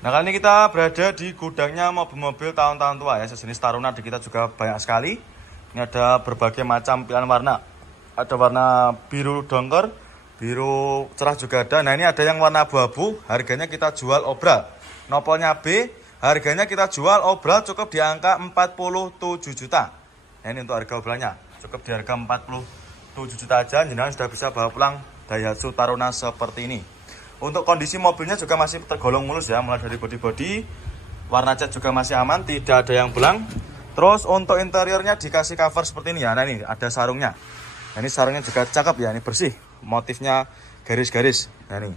Nah, kali ini kita berada di gudangnya mobil-mobil tahun-tahun tua ya, sejenis Taruna. Di kita juga banyak sekali. Ini ada berbagai macam pilihan warna. Ada warna biru dongker, biru cerah juga ada. Nah, ini ada yang warna abu-abu, harganya kita jual obral. Nopolnya B, harganya kita jual obral cukup di angka 47 juta. Nah, ini untuk harga obralnya, cukup di harga 47 juta aja. Jenengan sudah bisa bawa pulang Daihatsu Taruna seperti ini. Untuk kondisi mobilnya juga masih tergolong mulus ya, mulai dari bodi-bodi, warna cat juga masih aman, tidak ada yang belang. Terus untuk interiornya dikasih cover seperti ini ya. Nah, ini ada sarungnya. Nah, ini sarungnya juga cakep ya, ini bersih, motifnya garis-garis. Nah, ini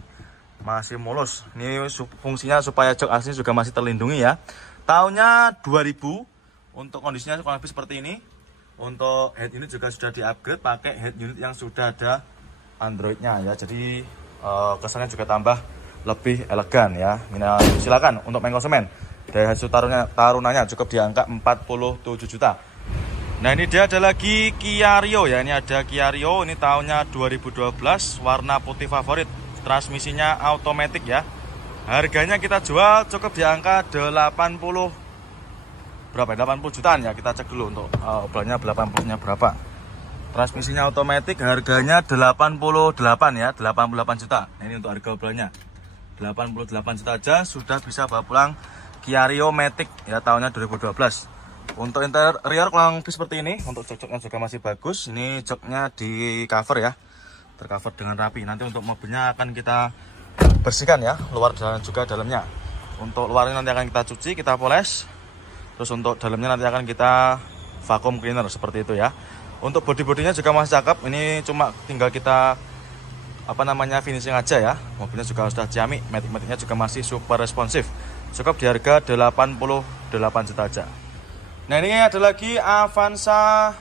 masih mulus. Ini fungsinya supaya jok aslinya juga masih terlindungi ya. Tahunnya 2000. Untuk kondisinya kurang lebih seperti ini. Untuk head unit juga sudah di-upgrade pakai head unit yang sudah ada Android-nya ya. Jadi kesannya juga tambah lebih elegan ya. Silakan untuk main konsumen Daihatsu Tarunanya cukup di angka 47 juta. Nah, ini dia ada lagi Kia Rio ya. Ini ada Kia Rio, ini tahunnya 2012, warna putih favorit, transmisinya automatic ya. Harganya kita jual cukup di angka 80 jutaan ya. Kita cek dulu untuk obrolnya 80-nya berapa. Transmisinya otomatis, harganya 88 ya, 88 juta. Nah, ini untuk harga obrolnya 88 juta aja sudah bisa bawa pulang Kia Rio Matic ya, tahunnya 2012. Untuk interior kurang lebih seperti ini. Untuk jok-joknya juga masih bagus. Ini joknya di cover ya, tercover dengan rapi. Nanti untuk mobilnya akan kita bersihkan ya, luar dan juga dalamnya. Untuk luarnya nanti akan kita cuci, kita poles. Terus untuk dalamnya nanti akan kita vacuum cleaner seperti itu ya. Untuk bodi-bodinya juga masih cakep. Ini cuma tinggal kita finishing aja ya. Mobilnya juga sudah ciamik, matic-maticnya juga masih super responsif. Cukup di harga 88 juta aja. Nah, ini ada lagi Avanza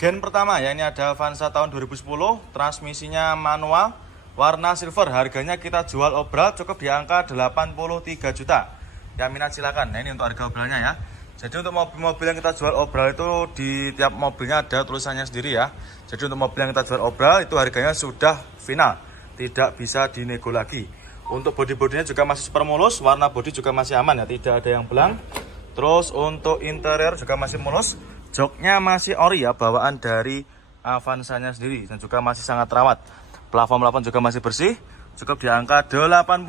gen pertama ya. Ini ada Avanza tahun 2010, transmisinya manual, warna silver. Harganya kita jual obral cukup di angka 83 juta. Yang minat silakan. Nah, ini untuk harga obralnya ya. Jadi untuk mobil-mobil yang kita jual obral itu di tiap mobilnya ada tulisannya sendiri ya. Jadi untuk mobil yang kita jual obral itu harganya sudah final, tidak bisa dinego lagi. Untuk bodi-bodinya juga masih super mulus, warna bodi juga masih aman ya, tidak ada yang belang. Terus untuk interior juga masih mulus, joknya masih ori ya, bawaan dari Avanza-nya sendiri dan juga masih sangat rawat. Plafon-plafon juga masih bersih, cukup di angka 83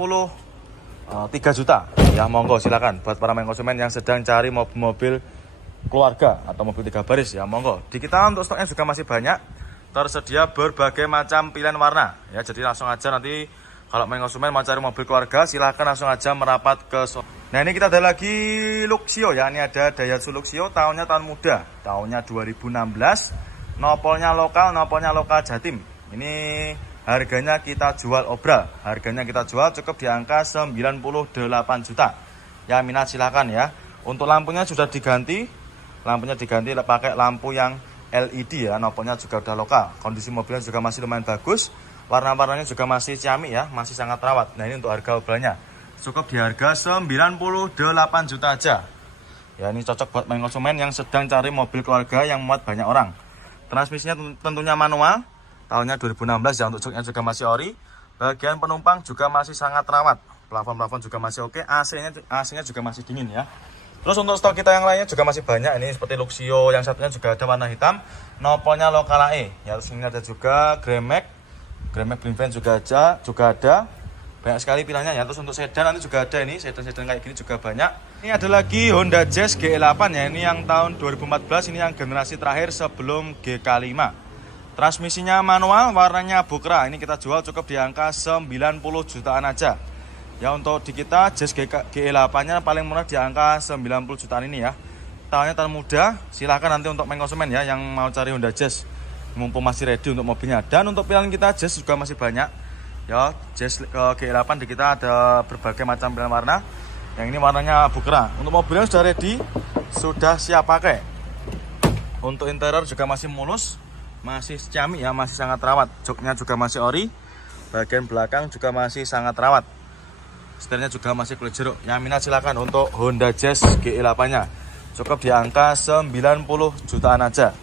juta. Ya, monggo silakan buat para main konsumen yang sedang cari mobil keluarga atau mobil 3 baris ya, monggo. Di kita untuk stoknya juga masih banyak, tersedia berbagai macam pilihan warna ya. Jadi langsung aja nanti kalau main konsumen mau cari mobil keluarga silahkan langsung aja merapat ke Nah, ini kita ada lagi Luxio ya. Ini ada Daihatsu Luxio, tahunnya tahun muda, tahunnya 2016, nopolnya lokal Jatim. Ini harganya kita jual obral, harganya kita jual cukup di angka 98 juta. Ya, minat silakan ya. Untuk lampunya sudah diganti, pakai lampu yang LED ya. Nopolnya juga udah lokal. Kondisi mobilnya juga masih lumayan bagus. Warna-warnanya juga masih ciamik ya, masih sangat rawat. Nah, ini untuk harga obralnya cukup di harga 98 juta aja. Ya, ini cocok buat main konsumen yang sedang cari mobil keluarga yang muat banyak orang. Transmisinya tentunya manual. Tahunnya 2016 ya, untuk joknya juga masih ori. Bagian penumpang juga masih sangat rawat. Plafon-plafon juga masih oke. AC-nya juga masih dingin ya. Terus untuk stok kita yang lainnya juga masih banyak. Ini seperti Luxio, yang satunya juga ada warna hitam. Nopolnya lokal AE. Ya, terus ini ada juga Gremax Green Van juga ada. Banyak sekali pilihannya ya. Terus untuk sedan nanti juga ada, ini sedan-sedan kayak gini juga banyak. Ini ada lagi Honda Jazz GE8 ya. Ini yang tahun 2014, ini yang generasi terakhir sebelum GK5. Transmisinya manual, warnanya bukra. Ini kita jual cukup di angka 90 jutaan aja. Ya, untuk di kita Jazz GE8-nya paling murah di angka 90 jutaan ini ya. Tahunnya tahun muda, silahkan nanti untuk main konsumen ya yang mau cari Honda Jazz. Mumpung masih ready untuk mobilnya. Dan untuk pilihan kita Jazz juga masih banyak. Ya, Jazz GE8 di kita ada berbagai macam pilihan warna. Yang ini warnanya bukra. Untuk mobilnya sudah ready, sudah siap pakai. Untuk interior juga masih mulus, masih ciamik ya, masih sangat rawat. Joknya juga masih ori. Bagian belakang juga masih sangat rawat. Setirnya juga masih kulit jeruk. Yang minat silakan untuk Honda Jazz GE8-nya. Cukup di angka 90 jutaan aja.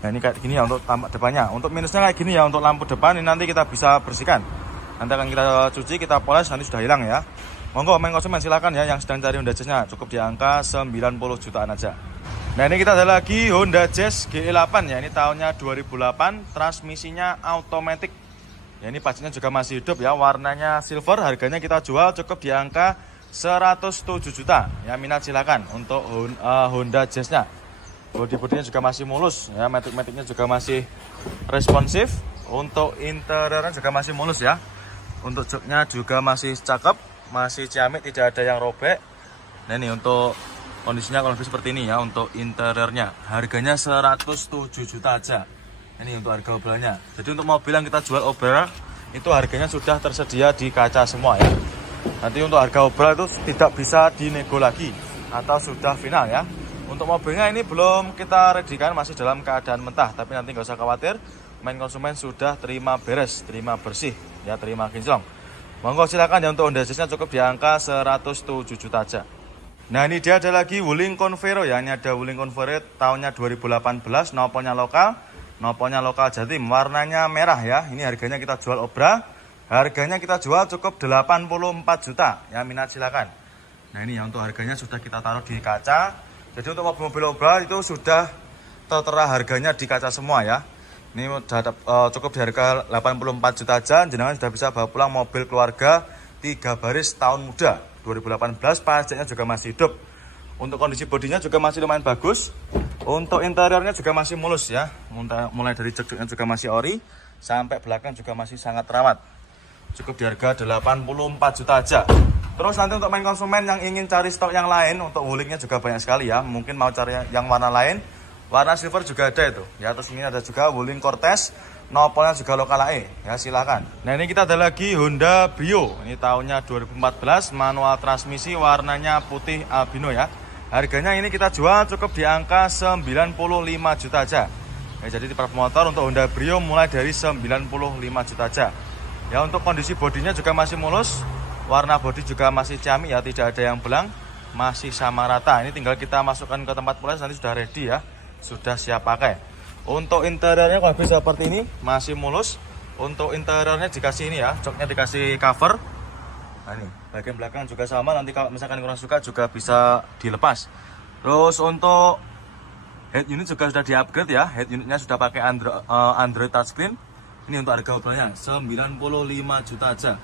Nah, ini kayak gini ya untuk tampak depannya. Untuk minusnya kayak gini ya, untuk lampu depan ini nanti kita bisa bersihkan. Nanti akan kita cuci, kita poles, nanti sudah hilang ya. Monggo main konsumen silakan ya yang sedang cari Honda Jazz-nya, cukup di angka 90 jutaan aja. Nah ini kita ada lagi Honda Jazz GE8 ya, ini tahunnya 2008, transmisinya automatic. Ya ini pastinya juga masih hidup ya, warnanya silver, harganya kita jual cukup di angka 107 juta. Ya minat silakan untuk Honda Jazz-nya. Bodi-bodinya juga masih mulus ya, matic-maticnya juga masih responsif. Untuk interiornya juga masih mulus ya. Untuk joknya juga masih cakep, masih ciamik, tidak ada yang robek. Nah ini untuk kondisinya kalau seperti ini ya, untuk interiornya harganya 107 juta aja. Ini untuk harga obrolannya. Jadi untuk mobil yang kita jual obral itu harganya sudah tersedia di kaca semua ya. Nanti untuk harga obral itu tidak bisa dinego lagi atau sudah final ya. Untuk mobilnya ini belum kita redikan, masih dalam keadaan mentah, tapi nanti nggak usah khawatir, main konsumen sudah terima beres, terima bersih ya, terima kinclong. Monggo silakan ya, untuk Honda Jazz-nya cukup di angka 107 juta aja. Nah ini dia ada lagi Wuling Convero ya, ini ada Wuling Convero tahunnya 2018, noponya lokal Jatim, warnanya merah ya. Ini harganya kita jual obra, harganya kita jual cukup 84 juta ya, minat silakan. Nah ini ya, untuk harganya sudah kita taruh di kaca. Jadi untuk mobil-mobil obra itu sudah tertera harganya di kaca semua ya. Ini cukup di harga 84 juta aja, jenengan sudah bisa bawa pulang mobil keluarga 3 baris tahun muda 2018, pajaknya juga masih hidup. Untuk kondisi bodinya juga masih lumayan bagus. Untuk interiornya juga masih mulus ya, mulai dari jok-joknya juga masih ori, sampai belakang juga masih sangat terawat. Cukup di harga 84 juta aja. Terus nanti untuk main konsumen yang ingin cari stok yang lain, untuk Wulingnya juga banyak sekali ya. Mungkin mau cari yang warna lain, warna silver juga ada itu. Ya, terus ini ada juga Wuling Cortez, nopolnya juga lokal AE. Ya, silakan. Nah, ini kita ada lagi Honda Brio. Ini tahunnya 2014, manual transmisi, warnanya putih albino ya. Harganya ini kita jual cukup di angka 95 juta aja. Ya, jadi tipe motor untuk Honda Brio mulai dari 95 juta aja. Ya, untuk kondisi bodinya juga masih mulus. Warna bodi juga masih ciamik ya, tidak ada yang belang, masih sama rata. Ini tinggal kita masukkan ke tempat poles, nanti sudah ready ya, sudah siap pakai. Untuk interiornya kalau bisa seperti ini, masih mulus. Untuk interiornya dikasih ini ya, joknya dikasih cover. Nah ini, bagian belakang juga sama, nanti kalau misalkan kurang suka juga bisa dilepas. Terus untuk head unit juga sudah di-upgrade ya, head unitnya sudah pakai Android touchscreen. Ini untuk harga obrolannya 95 juta aja.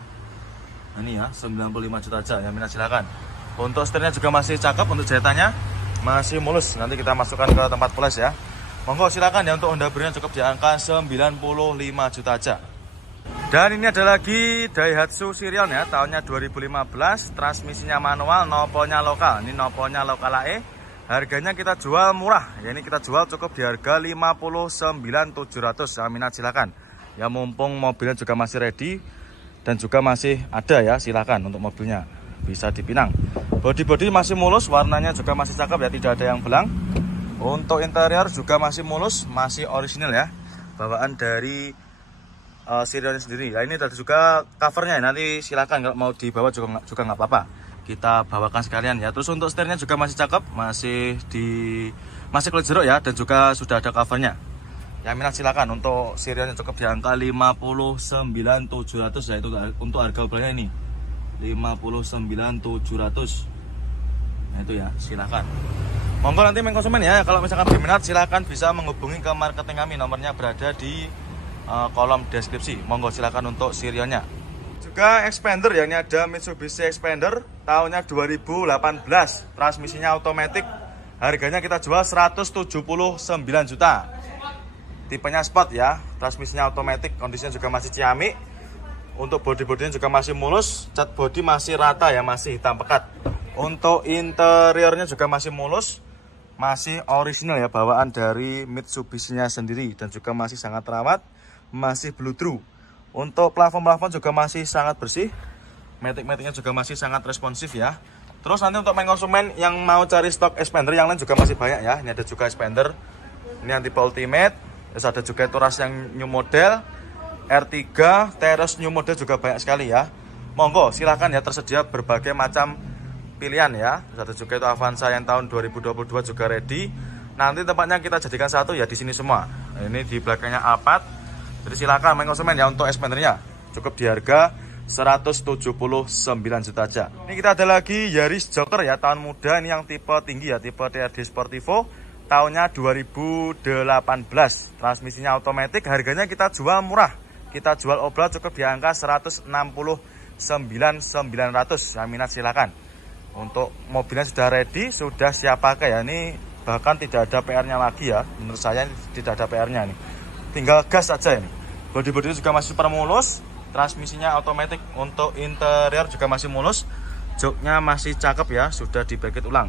Nah ini ya, 95 juta aja ya, minat silakan. Untuk setirnya juga masih cakep, untuk jahitannya masih mulus. Nanti kita masukkan ke tempat poles ya. Monggo silakan ya, untuk Honda Brio cukup di angka 95 juta aja. Dan ini ada lagi Daihatsu Sirion ya, tahunnya 2015, transmisinya manual, nopolnya lokal. Ini nopolnya lokal AE. Harganya kita jual murah. Ya ini kita jual cukup di harga 59.700 ya, minat silakan. Ya mumpung mobilnya juga masih ready dan juga masih ada ya, silakan untuk mobilnya bisa dipinang. Bodi masih mulus, warnanya juga masih cakep ya, tidak ada yang belang. Untuk interior juga masih mulus, masih orisinil ya, bawaan dari Sirion sendiri. Ya ini ada juga covernya, nanti silakan kalau mau dibawa juga nggak apa-apa, kita bawakan sekalian ya. Terus untuk setirnya juga masih cakep, masih kulit jeruk ya, dan juga sudah ada covernya. Ya minat silakan, untuk Sirionnya cukup di angka 59.700 ya, itu untuk harga obrolannya ini 59.700. Nah itu ya, silakan. Monggo nanti main konsumen ya, kalau misalkan berminat silakan bisa menghubungi ke marketing kami, nomornya berada di kolom deskripsi. Monggo silakan untuk Sirionnya. Juga Expander ya, ini ada Mitsubishi Expander tahunnya 2018, transmisinya otomatis. Harganya kita jual 179 juta. Tipenya sport ya, transmisinya otomatis, kondisinya juga masih ciamik. Untuk bodi-bodinya juga masih mulus, cat bodi masih rata ya, masih hitam pekat. Untuk interiornya juga masih mulus, masih original ya, bawaan dari Mitsubishi-nya sendiri, dan juga masih sangat terawat, masih blue true. Untuk plafon-plafon juga masih sangat bersih, matic-maticnya juga masih sangat responsif ya. Terus nanti untuk main konsumen yang mau cari stok Expander yang lain juga masih banyak ya. Ini ada juga Expander, ini yang tipe Ultimate. Terus ada juga Touras yang new model, R3, Terus new model juga banyak sekali ya. Monggo silakan ya, tersedia berbagai macam pilihan ya. Terus ada juga itu Avanza yang tahun 2022 juga ready. Nanti tempatnya kita jadikan satu ya, di sini semua. Nah, ini di belakangnya Alphard. Jadi silakan main konsumen ya, untuk Expandernya cukup di harga 179 juta aja. Ini kita ada lagi Yaris Joker ya, tahun muda, ini yang tipe tinggi ya, tipe TRD Sportivo, tahunnya 2018. Transmisinya otomatis, harganya kita jual murah. Kita jual obral cukup di angka 169.900. Yang minat silakan. Untuk mobilnya sudah ready, sudah siap pakai ya. Ini bahkan tidak ada PR-nya lagi ya. Menurut saya tidak ada PR-nya nih. Tinggal gas aja ini. Bodi-bodinya juga masih super mulus. Transmisinya otomatis, untuk interior juga masih mulus, joknya masih cakep ya, sudah dibaget ulang.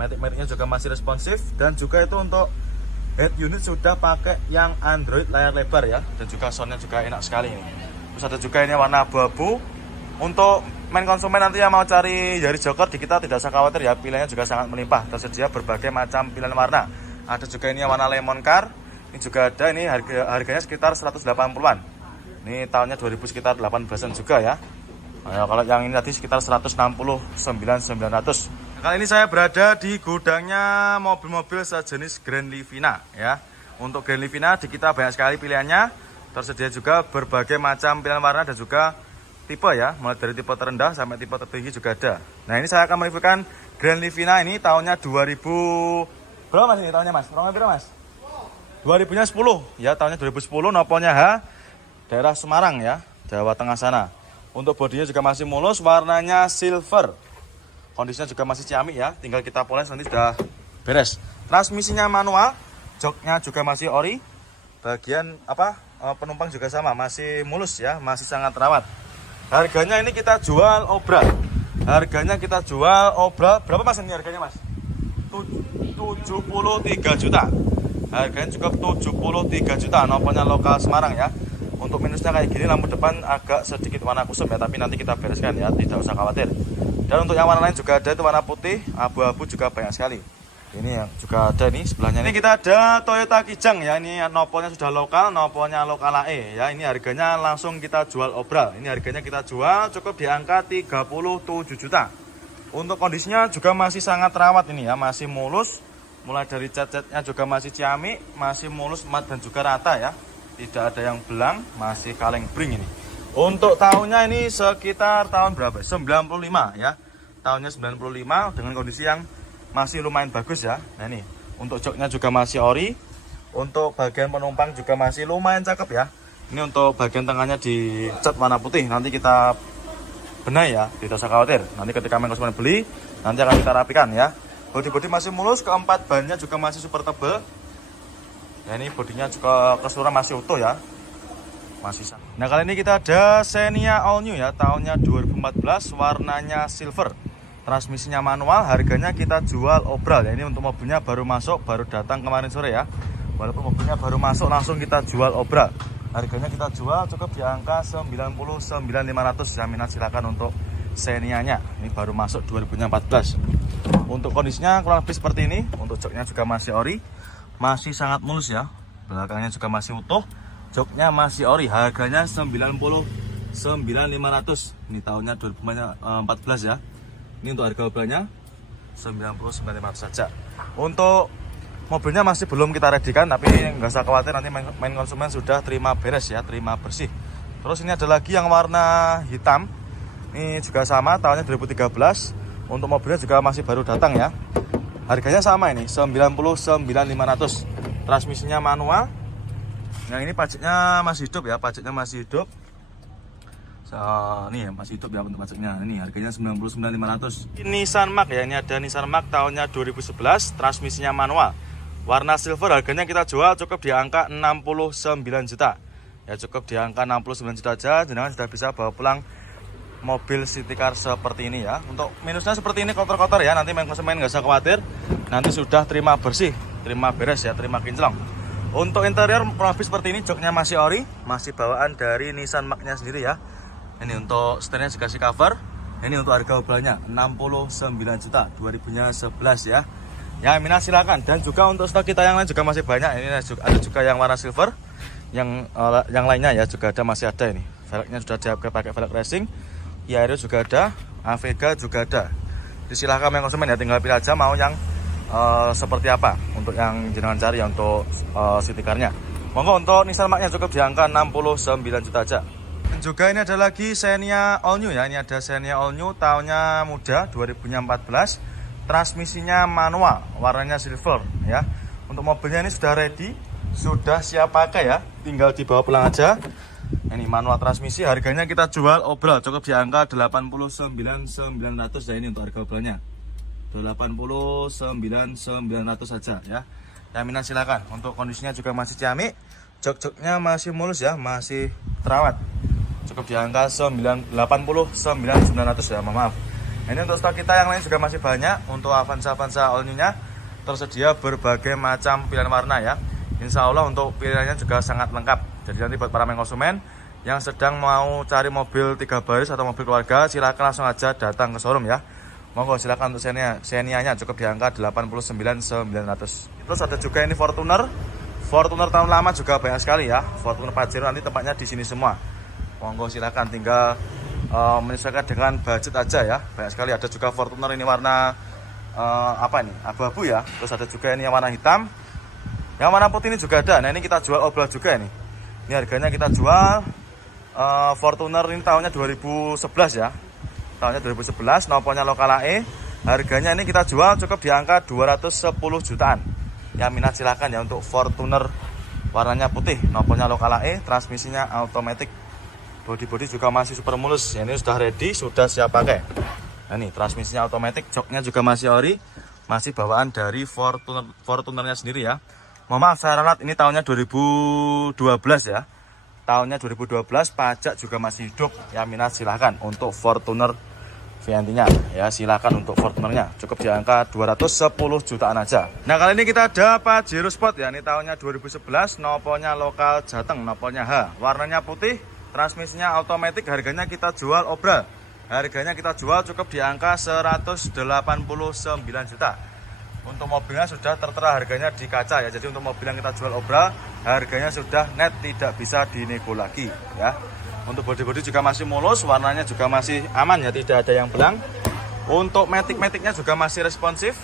Matic-maticnya juga masih responsif, dan juga itu untuk head unit sudah pakai yang Android layar lebar ya, dan juga soundnya juga enak sekali ini. Terus ada juga ini warna abu-abu. Untuk main konsumen nanti yang mau cari Yaris Joker di kita tidak usah khawatir ya, pilihannya juga sangat melimpah, tersedia berbagai macam pilihan warna. Ada juga ini warna lemon car, ini juga ada, ini harganya sekitar 180-an. Ini tahunnya 2000 sekitar 18-an juga ya. Nah, kalau yang ini tadi sekitar 169.900. Kali ini saya berada di gudangnya mobil-mobil sejenis Grand Livina ya. Untuk Grand Livina di kita banyak sekali pilihannya. Tersedia juga berbagai macam pilihan warna dan juga tipe ya. Mulai dari tipe terendah sampai tipe tertinggi juga ada. Nah, ini saya akan mereviewkan Grand Livina ini tahunnya 2000. Berapa mas ini tahunnya mas? Berapa mas? 2000-nya 10 ya, tahunnya 2010, noponya H, daerah Semarang ya, Jawa Tengah sana. Untuk bodinya juga masih mulus, warnanya silver. Kondisinya juga masih ciamik ya, tinggal kita poles nanti sudah beres. Transmisinya manual, joknya juga masih ori. Bagian penumpang juga sama, masih mulus ya, masih sangat rawat. Harganya ini kita jual obral. Harganya kita jual obral. Berapa mas ini harganya mas? 73 juta. Harganya cukup 73 juta, noponya lokal Semarang ya. Untuk minusnya kayak gini, lampu depan agak sedikit warna kusum ya, tapi nanti kita bereskan ya, tidak usah khawatir. Dan untuk yang warna lain juga ada, itu warna putih, abu-abu juga banyak sekali. Ini yang juga ada nih sebelahnya. Ini kita ada Toyota Kijang ya, ini noponya sudah lokal, noponya lokal AE ya. Ini harganya langsung kita jual obral. Ini harganya kita jual cukup di angka 37 juta. Untuk kondisinya juga masih sangat rawat ini ya, masih mulus. Mulai dari cat-catnya juga masih ciamik, masih mulus, mat dan juga rata ya. Tidak ada yang belang, masih kaleng bring ini. Untuk tahunnya ini sekitar tahun berapa? 95 ya. Tahunnya 95 dengan kondisi yang masih lumayan bagus ya. Nah ini, untuk joknya juga masih ori. Untuk bagian penumpang juga masih lumayan cakep ya. Ini untuk bagian tengahnya dicat warna putih. Nanti kita benahi ya, tidak usah khawatir. Nanti ketika konsumen beli, nanti akan kita rapikan ya. Bodi-bodi masih mulus, keempat bannya juga masih super tebal. Nah ini bodinya juga keseluruhan masih utuh ya, masih sama. Nah kali ini kita ada Xenia All New ya, tahunnya 2014, warnanya silver, transmisinya manual, harganya kita jual obral ya. Ini untuk mobilnya baru masuk, baru datang kemarin sore ya. Walaupun mobilnya baru masuk, langsung kita jual obral. Harganya kita jual cukup di angka 99.500. Yang minat silakan untuk Xenia-nya. Ini baru masuk 2014. Untuk kondisinya kurang lebih seperti ini. Untuk joknya juga masih ori, masih sangat mulus ya, belakangnya juga masih utuh, joknya masih ori, harganya 99.500. Ini tahunnya 2014 ya. Ini untuk harga mobilnya 99.500 saja. Untuk mobilnya masih belum kita readykan, tapi nggak usah khawatir, nanti main konsumen sudah terima beres ya, terima bersih. Terus ini ada lagi yang warna hitam, ini juga sama, tahunnya 2013. Untuk mobilnya juga masih baru datang ya. Harganya sama ini, 99.500. Transmisinya manual. Yang ini pajaknya masih hidup ya, pajaknya masih hidup. Ini ya, masih hidup ya untuk pajaknya. Ini harganya 99.500. Ini Nissan Mark ya, ini ada Nissan Mark tahunnya 2011, transmisinya manual. Warna silver, harganya kita jual cukup di angka 69 juta. Ya cukup di angka 69 juta aja, jenengan sudah bisa bawa pulang mobil city car seperti ini ya. Untuk minusnya seperti ini, kotor-kotor ya, nanti main konsumen nggak usah khawatir, nanti sudah terima bersih, terima beres ya, terima kinclong. Untuk interior kurang lebih seperti ini, joknya masih ori, masih bawaan dari Nissan Mark-nya sendiri ya. Ini untuk setirnya dikasih cover. Ini untuk harga mobilnya 69 juta, 2011 ya. Ya minat silakan. Dan juga untuk stok kita yang lain juga masih banyak. Ini ada juga yang warna silver, yang lainnya ya juga ada, masih ada ini. Velgnya sudah diupgrade pakai velg racing. Yaris juga ada, Avega juga ada. Silahkan yang konsumen ya, tinggal pilih aja mau yang seperti apa untuk yang jenengan cari ya, untuk city car-nya. Monggo untuk Nissan Mark-nya cukup di angka 69 juta aja. Dan juga ini ada lagi Xenia All New ya. Ini ada Xenia All New, tahunnya muda 2014. Transmisinya manual, warnanya silver ya. Untuk mobilnya ini sudah ready, sudah siap pakai ya. Tinggal dibawa pulang aja. Ini manual transmisi, harganya kita jual obral cukup di angka 89.900 ya. Ini untuk harga obralnya 89.900 saja ya. Yang minat silakan. Untuk kondisinya juga masih ciamik, jok-joknya masih mulus ya, masih terawat. Cukup di angka 89.900 ya, maaf. Ini untuk stok kita yang lain juga masih banyak. Untuk Avanza All New-nya tersedia berbagai macam pilihan warna ya. Insya Allah untuk pilihannya juga sangat lengkap. Jadi nanti buat para konsumen yang sedang mau cari mobil 3 baris atau mobil keluarga, silakan langsung aja datang ke showroom ya. Monggo silakan untuk Xenia-nya cukup di angka 89.900. Terus ada juga ini Fortuner tahun lama juga banyak sekali ya. Fortuner Pajero nanti tempatnya di sini semua. Monggo silakan, tinggal menyesuaikan dengan budget aja ya. Banyak sekali, ada juga Fortuner ini warna apa ini? Abu-abu ya. Terus ada juga ini yang warna hitam. Yang warna putih ini juga ada. Nah, ini kita jual obral juga ini. Ini harganya kita jual Fortuner ini tahunnya 2011 ya. Tahunnya 2011, nomornya lokal AE. Harganya ini kita jual cukup di angka 210 jutaan. Yang minat silahkan ya untuk Fortuner warnanya putih, nomornya lokal AE, transmisinya automatic. Bodi juga masih super mulus. Ini sudah ready, sudah siap pakai. Nah, ini transmisinya automatic, joknya juga masih ori, masih bawaan dari Fortunernya sendiri ya. Mohon maaf saya ralat, ini tahunnya 2012 ya. Tahunnya 2012, pajak juga masih hidup. Ya minat silahkan untuk Fortuner VNT-nya ya, silahkan untuk Fortunernya cukup di angka 210 jutaan aja. Nah, kali ini kita ada Pajero Sport ya. Ini tahunnya 2011, noponya lokal Jateng, noponya H, warnanya putih, transmisinya automatic. Harganya kita jual obral, harganya kita jual cukup di angka 189 juta. Untuk mobilnya sudah tertera harganya di kaca ya. Jadi untuk mobil yang kita jual obral, harganya sudah net, tidak bisa dinego lagi ya. Untuk bodi juga masih mulus, warnanya juga masih aman ya, tidak ada yang belang. Untuk matic-maticnya juga masih responsif,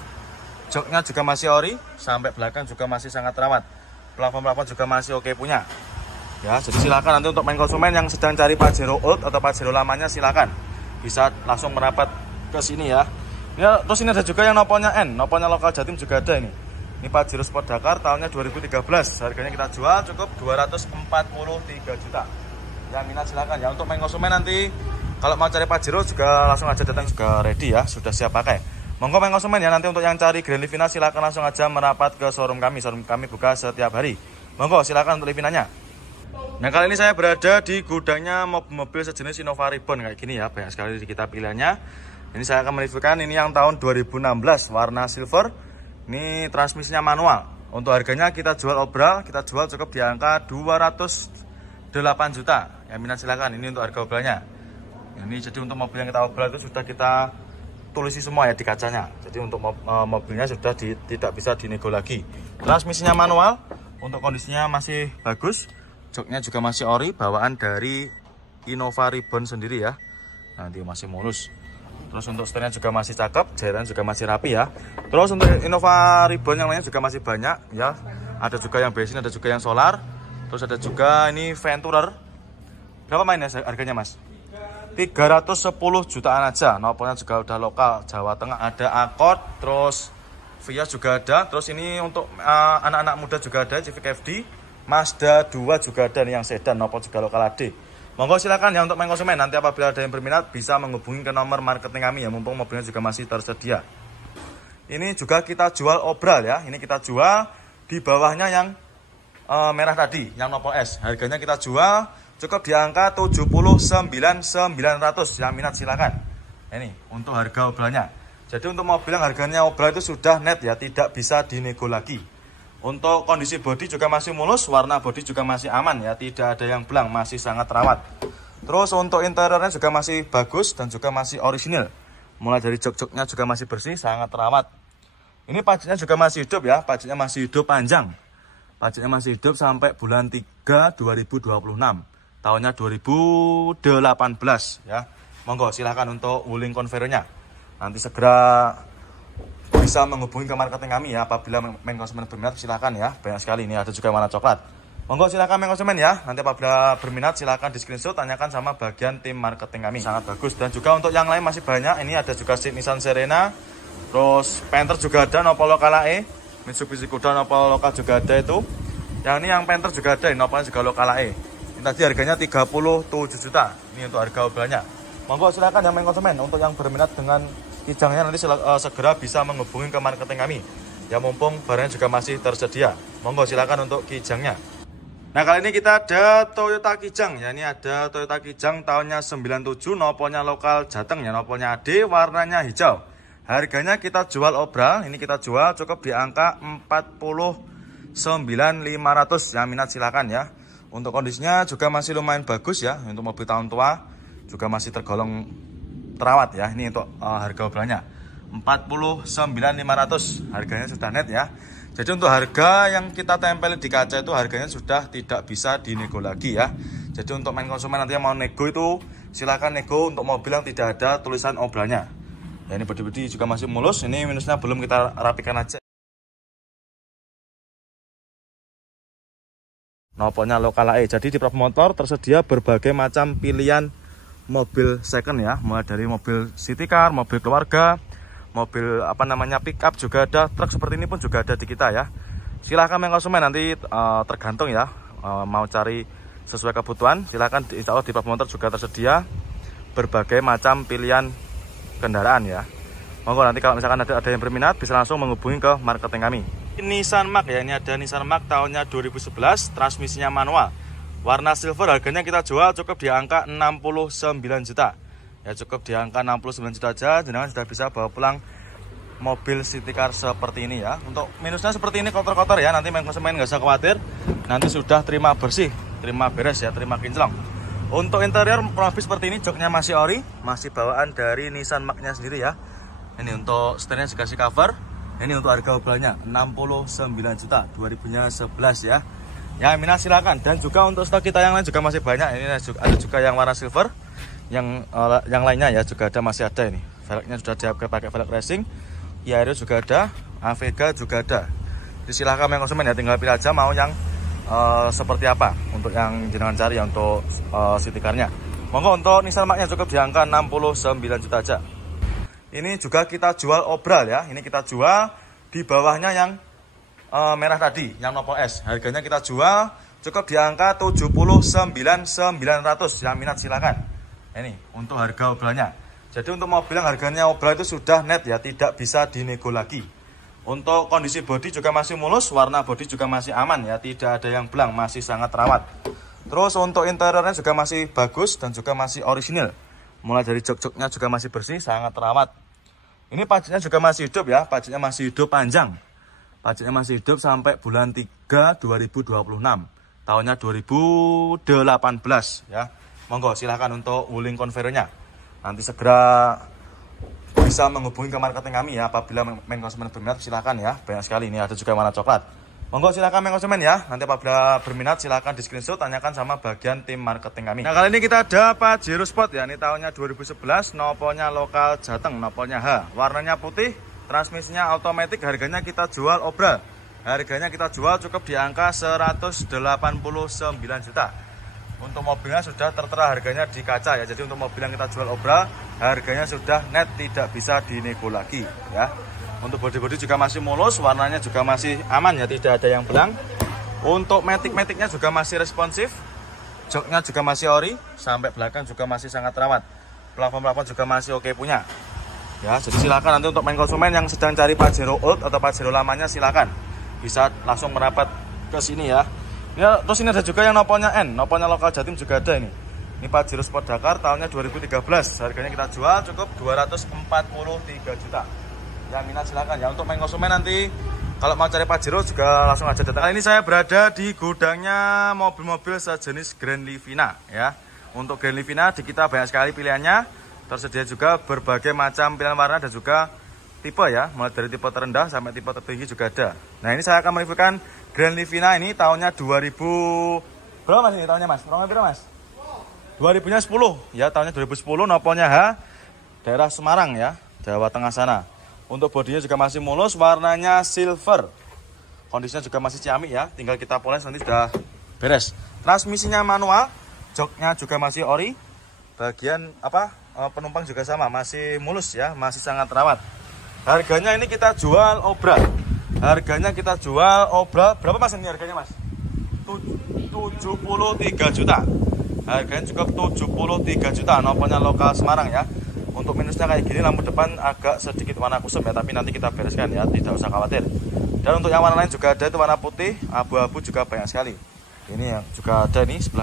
joknya juga masih ori, sampai belakang juga masih sangat terawat. Plafon juga masih oke punya ya. Jadi silakan nanti untuk main konsumen yang sedang cari Pajero old atau Pajero lamanya, silakan bisa langsung merapat ke sini ya. Ya, terus ini ada juga yang noponya N, noponya lokal Jatim juga ada ini. Ini Pajero Sport Dakar tahunnya 2013. Harganya kita jual cukup 243 juta. Yang minat silakan ya. Untuk main konsumen nanti kalau mau cari Pajero juga langsung aja datang, juga ready ya, sudah siap pakai. Monggo main konsumen ya, nanti untuk yang cari Grand Livina silakan langsung aja merapat ke showroom kami. Showroom kami buka setiap hari. Monggo silakan untuk Livinanya. Nah, kali ini saya berada di gudangnya mobil sejenis Innova Ribbon kayak gini ya. Banyak sekali di kita pilihannya. Ini saya akan mereviewkan ini yang tahun 2016, warna silver. Ini transmisinya manual. Untuk harganya kita jual obral, kita jual cukup di angka 208 juta. Yang minat silakan, ini untuk harga obralnya. Ini jadi untuk mobil yang kita obral itu sudah kita tulisi semua ya di kacanya. Jadi untuk mobilnya sudah tidak bisa dinego lagi. Transmisinya manual, untuk kondisinya masih bagus. Joknya juga masih ori, bawaan dari Innova Ribbon sendiri ya. Nanti masih mulus. Terus untuk setirnya juga masih cakep, jairan juga masih rapi ya. Terus untuk Innova Ribbon yang lainnya juga masih banyak ya. Ada juga yang bensin, ada juga yang solar. Terus ada juga ini Venturer. Berapa mainnya harganya mas? 310 jutaan aja. Noponya juga udah lokal Jawa Tengah. Ada Accord, terus Vios juga ada. Terus ini untuk anak-anak muda juga ada, Civic FD. Mazda 2 juga ada nih yang sedan, nopo juga lokal AD. Monggo silakan ya untuk main konsumen. Nanti apabila ada yang berminat bisa menghubungi ke nomor marketing kami ya, mumpung mobilnya juga masih tersedia. Ini juga kita jual obral ya. Ini kita jual di bawahnya yang merah tadi, yang nopo S. Harganya kita jual cukup di angka 79.900. Yang minat silakan. Ini untuk harga obralnya. Jadi untuk mobil yang harganya obral itu sudah net ya, tidak bisa dinego lagi. Untuk kondisi bodi juga masih mulus, warna bodi juga masih aman ya, tidak ada yang belang, masih sangat terawat. Terus untuk interiornya juga masih bagus dan juga masih orisinil. Mulai dari jok-joknya juga masih bersih, sangat terawat. Ini pajaknya juga masih hidup ya, pajaknya masih hidup panjang. Pajaknya masih hidup sampai bulan 3 2026. Tahunnya 2018 ya. Monggo silahkan untuk wuling converternya. Nanti segera bisa menghubungi ke marketing kami ya. Apabila main konsumen berminat silahkan ya. Banyak sekali, ini ada juga warna coklat. Monggo silakan konsumen ya. Nanti apabila berminat silakan di screenshot, tanyakan sama bagian tim marketing kami. Sangat bagus. Dan juga untuk yang lain masih banyak. Ini ada juga seat Nissan Serena. Terus Panther juga ada, Nopal lokal AE. Mitsubishi Kuda Nopal lokal juga ada itu. Yang ini yang Panther juga ada, Nopal juga lokal AE. Ini tadi harganya 37 juta. Ini untuk harga obralnya. Monggo silakan yang konsumen. Untuk yang berminat dengan kijangnya nanti segera bisa menghubungi ke marketing kami. Ya mumpung barangnya juga masih tersedia. Monggo silakan untuk kijangnya. Nah kali ini kita ada Toyota Kijang ya, ini ada Toyota Kijang tahunnya 97, nopolnya lokal Jateng ya, nopolnya AD, warnanya hijau. Harganya kita jual obral, ini kita jual cukup di angka 49.500. Yang minat silakan ya. Untuk kondisinya juga masih lumayan bagus ya, untuk mobil tahun tua juga masih tergolong terawat ya. Ini untuk harga obralnya 49.500, harganya sudah net ya. Jadi untuk harga yang kita tempel di kaca itu harganya sudah tidak bisa dinego lagi ya. Jadi untuk main konsumen nanti yang mau nego itu silakan nego untuk mobil yang tidak ada tulisan obralnya. Ya ini bodi-bodi juga masih mulus, ini minusnya belum kita rapikan aja. Nopolnya lokal AE. Jadi di Promotor tersedia berbagai macam pilihan mobil second ya, mulai dari mobil city car, mobil keluarga, mobil pick up juga ada, truk seperti ini pun juga ada di kita ya. Silahkan yang konsumen nanti tergantung ya, mau cari sesuai kebutuhan silahkan. Insya Allah di Promotor juga tersedia berbagai macam pilihan kendaraan ya. Monggo nanti kalau misalkan ada yang berminat bisa langsung menghubungi ke marketing kami. Ini Nissan Mark ya, ini ada Nissan Mark tahunnya 2011, transmisinya manual, warna silver, harganya kita jual cukup di angka 69 juta. Ya cukup di angka 69 juta aja, jenengan sudah bisa bawa pulang mobil city car seperti ini ya. Untuk minusnya seperti ini kotor-kotor ya, nanti main konsumen nggak usah khawatir, nanti sudah terima bersih, terima beres ya, terima kinclong. Untuk interior kurang lebih seperti ini, joknya masih ori, masih bawaan dari Nissan Mark-nya sendiri ya. Ini untuk setirnya dikasih cover. Ini untuk harga obralnya 69 juta 2011 ya. Yang minat silakan. Dan juga untuk stok kita yang lain juga masih banyak. Ini ada juga yang warna silver. Yang lainnya ya juga ada, masih ada ini. Velgnya sudah diupgrade pakai velg racing. Yaris juga ada, Avega juga ada. Jadi silakan yang konsumen ya, tinggal pilih aja mau yang seperti apa untuk yang jenengan cari ya untuk city car-nya. Monggo untuk Nissan Mark-nya cukup di angka 69 juta aja. Ini juga kita jual obral ya. Ini kita jual di bawahnya yang merah tadi, yang Nopol S. Harganya kita jual cukup di angka 79.900. Yang minat silakan. Ini untuk harga obralnya. Jadi untuk mobil yang harganya obral itu sudah net ya, tidak bisa dinego lagi. Untuk kondisi bodi juga masih mulus, warna bodi juga masih aman ya, tidak ada yang belang, masih sangat rawat. Terus untuk interiornya juga masih bagus dan juga masih orisinil. Mulai dari jok-joknya juga masih bersih, sangat terawat. Ini pajaknya juga masih hidup ya, pajaknya masih hidup panjang. Pajaknya masih hidup sampai bulan 3 2026. Tahunnya 2018 ya. Monggo silahkan untuk wuling konvernya. Nanti segera bisa menghubungi ke marketing kami ya. Apabila main konsumen berminat silahkan ya. Banyak sekali, ini ada juga warna coklat. Monggo silakan main konsumen ya. Nanti apabila berminat silahkan di screenshot, tanyakan sama bagian tim marketing kami. Nah kali ini kita ada Pajero Sport ya. Ini tahunnya 2011, nopolnya lokal Jateng, nopolnya H. Warnanya putih, transmisinya otomatis, harganya kita jual obral. Harganya kita jual cukup di angka 189 juta. Untuk mobilnya sudah tertera harganya di kaca ya. Jadi untuk mobil yang kita jual obral, harganya sudah net, tidak bisa dinego lagi ya. Untuk bodi-bodi juga masih mulus, warnanya juga masih aman ya, tidak ada yang belang. Untuk matic-maticnya juga masih responsif, joknya juga masih ori, sampai belakang juga masih sangat rawat. Plafon-plafon juga masih oke punya. Ya, jadi silakan nanti untuk main konsumen yang sedang cari Pajero old atau Pajero lamanya silakan bisa langsung merapat ke sini ya. Ya, terus ini ada juga yang nopolnya N, nopolnya lokal Jatim juga ada ini. Ini Pajero Sport Dakar tahunnya 2013, harganya kita jual cukup 243 juta. Yang minat silakan ya. Untuk main konsumen nanti kalau mau cari Pajero juga langsung aja datang. Kali ini saya berada di gudangnya mobil-mobil sejenis Grand Livina ya. Untuk Grand Livina di kita banyak sekali pilihannya. Tersedia juga berbagai macam pilihan warna dan juga tipe ya. Mulai dari tipe terendah sampai tipe tertinggi juga ada. Nah ini saya akan mereviewkan Grand Livina ini tahunnya 2000. Berapa mas ini tahunnya mas? Berapa mas? 2000-nya 10 ya, tahunnya 2010, nopolnya H, daerah Semarang ya, Jawa Tengah sana. Untuk bodinya juga masih mulus, warnanya silver. Kondisinya juga masih ciamik ya, tinggal kita poles nanti sudah beres. Transmisinya manual, joknya juga masih ori. Bagian penumpang juga sama, masih mulus ya, masih sangat rawat. Harganya ini kita jual obral. Berapa Mas ini harganya Mas? 73 juta. Harganya cukup 73 juta. Noponya lokal Semarang ya. Untuk minusnya kayak gini, lampu depan agak sedikit warna kusem ya, tapi nanti kita bereskan ya, tidak usah khawatir. Dan untuk yang warna lain juga ada, itu warna putih, abu-abu juga banyak sekali. Ini yang juga ada nih sebelah